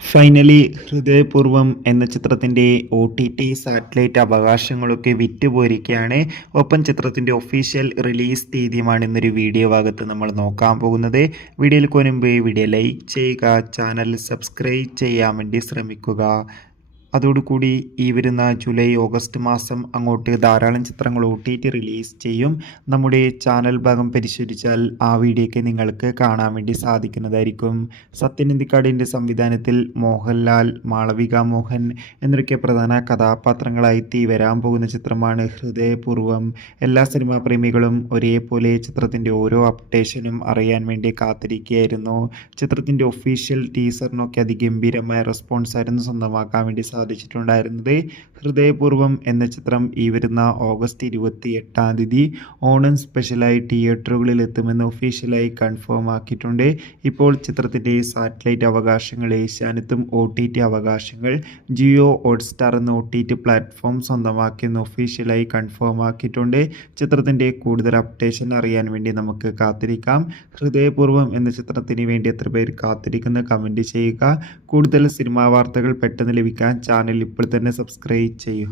Finally ഹൃദയപൂർവ്വം എന്ന ചിത്രത്തിൻ്റെ OTT സാറ്റലൈറ്റ് അവകാശങ്ങളൊക്കെ വിറ്റുപോയിരിക്കുകയാണ്. ഒപ്പം ചിത്രത്തിൻ്റെ ഒഫീഷ്യൽ റിലീസ് തീയതിയുമാണ് ഇന്നൊരു വീഡിയോ ഭാഗത്ത് നമ്മൾ നോക്കാൻ പോകുന്നത്. വീഡിയോയിൽ മുൻപ് വീഡിയോ ലൈക്ക് ചെയ്യുക, ചാനൽ സബ്സ്ക്രൈബ് ചെയ്യാൻ വേണ്ടി ശ്രമിക്കുക. അതോടുകൂടി ഈ വരുന്ന ജൂലൈ ഓഗസ്റ്റ് മാസം അങ്ങോട്ട് ധാരാളം ചിത്രങ്ങൾ OTT റിലീസ് ചെയ്യും. നമ്മുടെ ചാനൽ ഭാഗം പരിശോധിച്ചാൽ ആ വീഡിയോയ്ക്ക് നിങ്ങൾക്ക് കാണാൻ വേണ്ടി സാധിക്കുന്നതായിരിക്കും. സത്യൻ അന്തിക്കാടിൻ്റെ സംവിധാനത്തിൽ മോഹൻലാൽ, മാളവിക മോഹൻ എന്നൊക്കെ പ്രധാന കഥാപാത്രങ്ങളായി വരാൻ പോകുന്ന ചിത്രമാണ് ഹൃദയപൂർവ്വം. എല്ലാ സിനിമാ പ്രേമികളും ഒരേപോലെ ചിത്രത്തിൻ്റെ ഓരോ അപ്ഡേഷനും അറിയാൻ വേണ്ടി കാത്തിരിക്കുകയായിരുന്നു. ചിത്രത്തിൻ്റെ ഒഫീഷ്യൽ ടീസറിനൊക്കെ അതിഗംഭീരമായ റെസ്പോൺസ് ആയിരുന്നു സ്വന്തമാക്കാൻ വേണ്ടി സാധിച്ചിട്ടുണ്ടായിരുന്നത്. ഹൃദയപൂർവ്വം എന്ന ചിത്രം ഈ വരുന്ന ഓഗസ്റ്റ് 28-ാം തീയതി ഓണം സ്പെഷ്യലായി തിയേറ്ററുകളിൽ എത്തുമെന്ന് ഒഫീഷ്യലായി കൺഫേം ആക്കിയിട്ടുണ്ട്. ഇപ്പോൾ ചിത്രത്തിൻ്റെ സാറ്റലൈറ്റ് അവകാശങ്ങൾ ഏഷ്യാനെറ്റും OTT അവകാശങ്ങൾ ജിയോ ഹോട്ട്സ്റ്റാർ എന്ന OTT പ്ലാറ്റ്ഫോം സ്വന്തമാക്കിയെന്ന് ഒഫീഷ്യലായി കൺഫേം ആക്കിയിട്ടുണ്ട്. ചിത്രത്തിൻ്റെ കൂടുതൽ അപ്ഡേഷൻ അറിയാൻ വേണ്ടി നമുക്ക് കാത്തിരിക്കാം. ഹൃദയപൂർവ്വം എന്ന ചിത്രത്തിന് വേണ്ടി എത്ര പേർ കാത്തിരിക്കുന്ന കമൻറ്റ് ചെയ്യുക. കൂടുതൽ സിനിമാ വാർത്തകൾ പെട്ടെന്ന് ലഭിക്കാൻ ചാനൽ ഇപ്പോൾ തന്നെ സബ്സ്ക്രൈബ് ചെയ്യൂ.